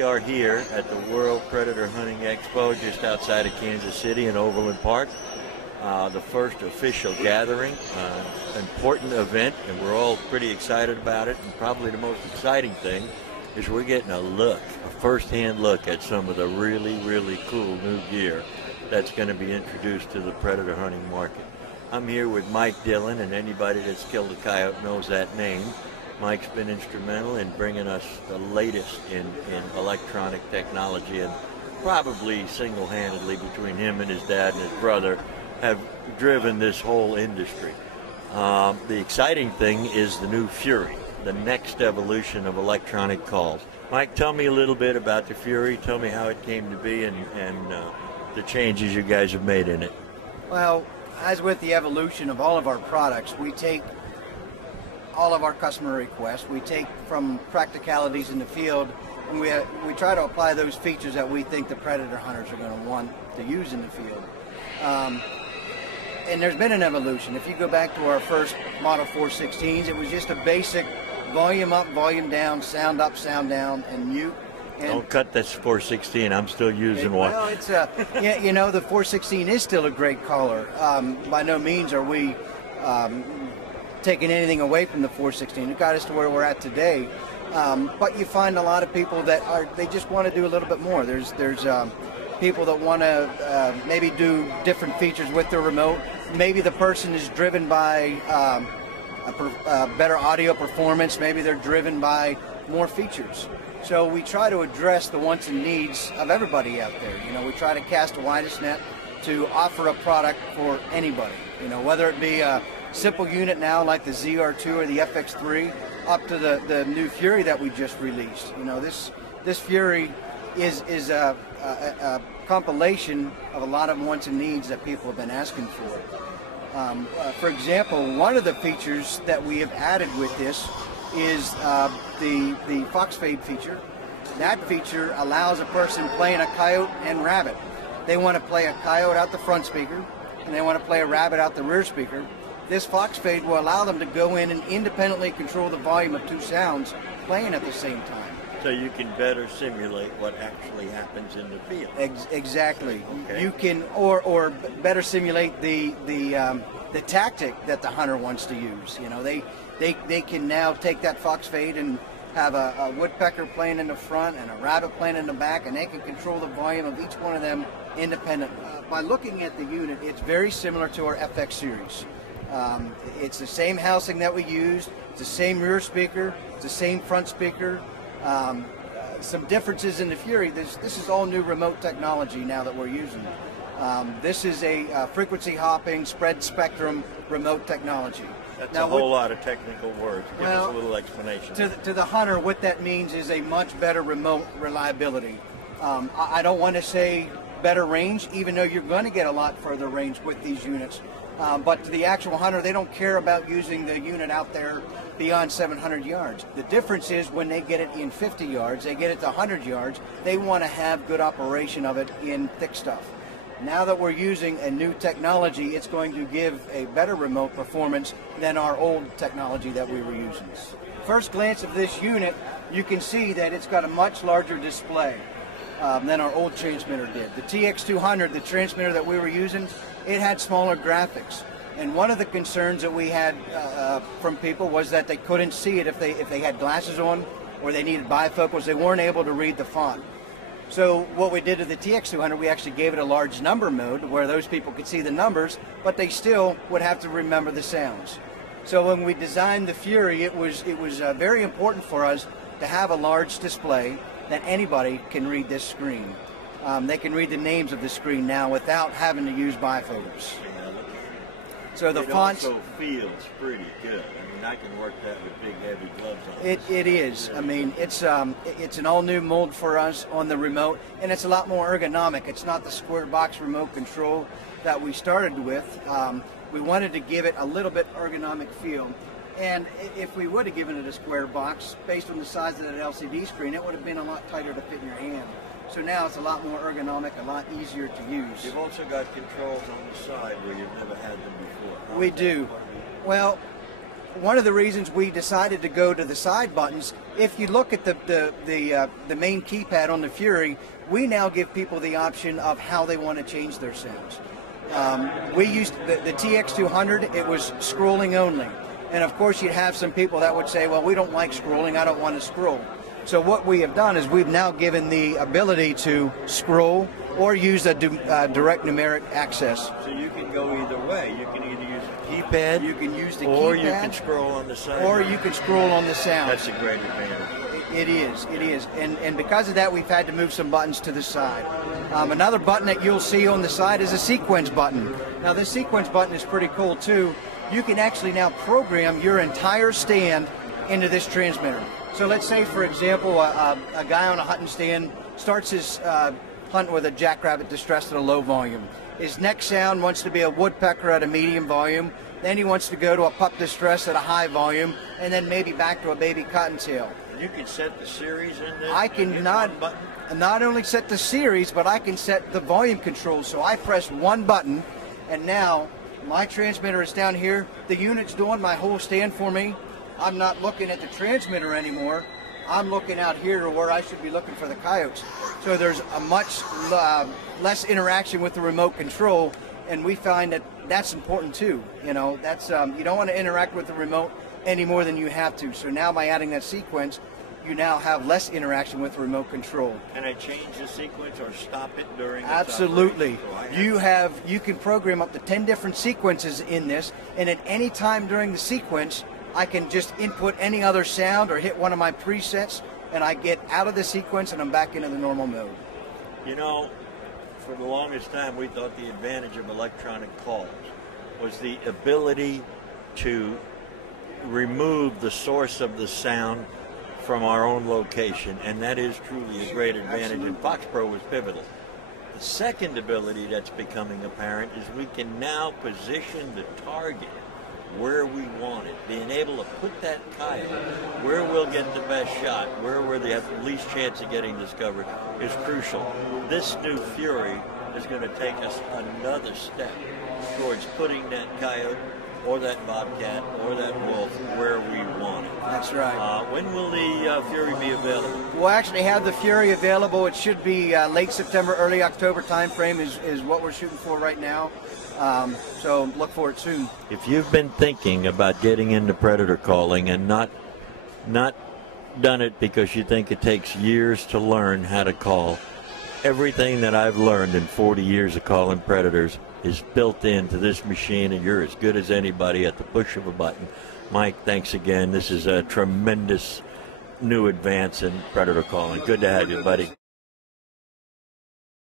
We are here at the World Predator Hunting Expo just outside of Kansas City in Overland Park. The first official gathering, important event, and we're all pretty excited about it. And probably the most exciting thing is we're getting a first-hand look at some of the really cool new gear that's going to be introduced to the predator hunting market. I'm here with Mike Dillon, and anybody that's killed a coyote knows that name. Mike's been instrumental in bringing us the latest in electronic technology, and probably single-handedly between him and his dad and his brother have driven this whole industry. The exciting thing is the new Fury, the next evolution of electronic calls. Mike, tell me a little bit about the Fury. Tell me how it came to be and the changes you guys have made in it. Well, as with the evolution of all of our products, we take all of our customer requests, we take from practicalities in the field, and we try to apply those features that we think the predator hunters are going to want to use in the field. And there's been an evolution. If you go back to our first Model 416s, it was just a basic volume up, volume down, sound up, sound down, and mute. And don't cut this 416. I'm still using one. Well, it's yeah, you know, the 416 is still a great caller. By no means are we taking anything away from the 416. It got us to where we're at today. But you find a lot of people that they just want to do a little bit more. There's people that want to maybe do different features with their remote. Maybe the person is driven by a better audio performance. Maybe they're driven by more features. So we try to address the wants and needs of everybody out there. You know, we try to cast the widest net to offer a product for anybody. You know, whether it be a simple unit now like the ZR2 or the FX3, up to the new Fury that we just released. You know, this Fury is a compilation of a lot of wants and needs that people have been asking for. For example, one of the features that we have added with this is the Fox Fade feature. That feature allows a person playing a coyote and rabbit. They want to play a coyote out the front speaker, and they want to play a rabbit out the rear speaker. This Fox Fade will allow them to go in and independently control the volume of two sounds playing at the same time. So you can better simulate what actually happens in the field. Exactly. Okay. You can, or better simulate the tactic that the hunter wants to use. You know, they can now take that Fox Fade and have a woodpecker playing in the front and a rabbit playing in the back, and they can control the volume of each one of them independently. By looking at the unit, it's very similar to our FX series. It's the same housing that we used, it's the same rear speaker, it's the same front speaker. Some differences in the Fury. This is all new remote technology now that we're using. This is a frequency hopping, spread spectrum remote technology. That's now, a whole lot of technical words. Give us a little explanation. To the hunter, what that means is a much better remote reliability. I don't want to say better range, even though you're going to get a lot further range with these units. But to the actual hunter, they don't care about using the unit out there beyond 700 yards. The difference is when they get it in 50 yards, they get it to 100 yards, they want to have good operation of it in thick stuff. Now that we're using a new technology, it's going to give a better remote performance than our old technology that we were using. First glance of this unit, you can see that it's got a much larger display than our old transmitter did. The TX200, the transmitter that we were using, it had smaller graphics. And one of the concerns that we had from people was that they couldn't see it if they had glasses on or they needed bifocals. They weren't able to read the font. So what we did to the TX200, we actually gave it a large number mode where those people could see the numbers, but they still would have to remember the sounds. So when we designed the Fury, it was very important for us to have a large display that anybody can read this screen. They can read the names of the screen now without having to use bifocals. So the fonts also feels pretty good. I mean, I can work that with big heavy gloves on. It is. I mean, it's an all new mold for us on the remote, and it's a lot more ergonomic. It's not the square box remote control that we started with. We wanted to give it a little bit ergonomic feel. And if we would have given it a square box, based on the size of that LCD screen, it would have been a lot tighter to fit in your hand. So now it's a lot more ergonomic, a lot easier to use. You've also got controls on the side where you've never had them before. We do. Well, one of the reasons we decided to go to the side buttons, if you look at the main keypad on the Fury, we now give people the option of how they want to change their sounds. We used the TX200, it was scrolling only. And of course you'd have some people that would say, well, we don't like scrolling, I don't want to scroll. So what we have done is we've now given the ability to scroll or use a direct numeric access. So you can go either way. You can either use the keypad, you can use the or keypad, you can scroll on the side. or you can scroll on the sound. That's a great advantage. It is. And because of that, we've had to move some buttons to the side. Another button that you'll see on the side is a sequence button. Now this sequence button is pretty cool too. You can actually now program your entire stand into this transmitter. So let's say, for example, a guy on a hunting stand starts his hunt with a jackrabbit distressed at a low volume. His next sound wants to be a woodpecker at a medium volume. Then he wants to go to a pup distress at a high volume, and then maybe back to a baby cottontail. You can set the series in there. I can not only set the series, but I can set the volume control. So I press one button, and now my transmitter is down here. The unit's doing my whole stand for me. I'm not looking at the transmitter anymore. I'm looking out here to where I should be looking for the coyotes. So there's a much less interaction with the remote control, and we find that that's important too. You know, that's you don't want to interact with the remote any more than you have to. So now by adding that sequence, you now have less interaction with remote control. Can I change the sequence or stop it during its Absolutely. operation? You can program up to 10 different sequences in this, and at any time during the sequence, I can just input any other sound or hit one of my presets, and I get out of the sequence and I'm back into the normal mode. You know, for the longest time, we thought the advantage of electronic calls was the ability to remove the source of the sound from our own location, and that is truly a great advantage, and FoxPro was pivotal. The second ability that's becoming apparent is we can now position the target where we want it. Being able to put that coyote where we'll get the best shot, where they have the least chance of getting discovered, is crucial. This new Fury is going to take us another step towards putting that coyote or that bobcat or that wolf where we want it. That's right. When will the Fury be available? We'll actually have the Fury available. It should be late September, early October time frame is what we're shooting for right now. So look for it soon. If you've been thinking about getting into predator calling and not done it because you think it takes years to learn how to call, everything that I've learned in 40 years of calling predators is built into this machine, and you're as good as anybody at the push of a button. Mike, thanks again. This is a tremendous new advance in predator calling. Good to have you, buddy.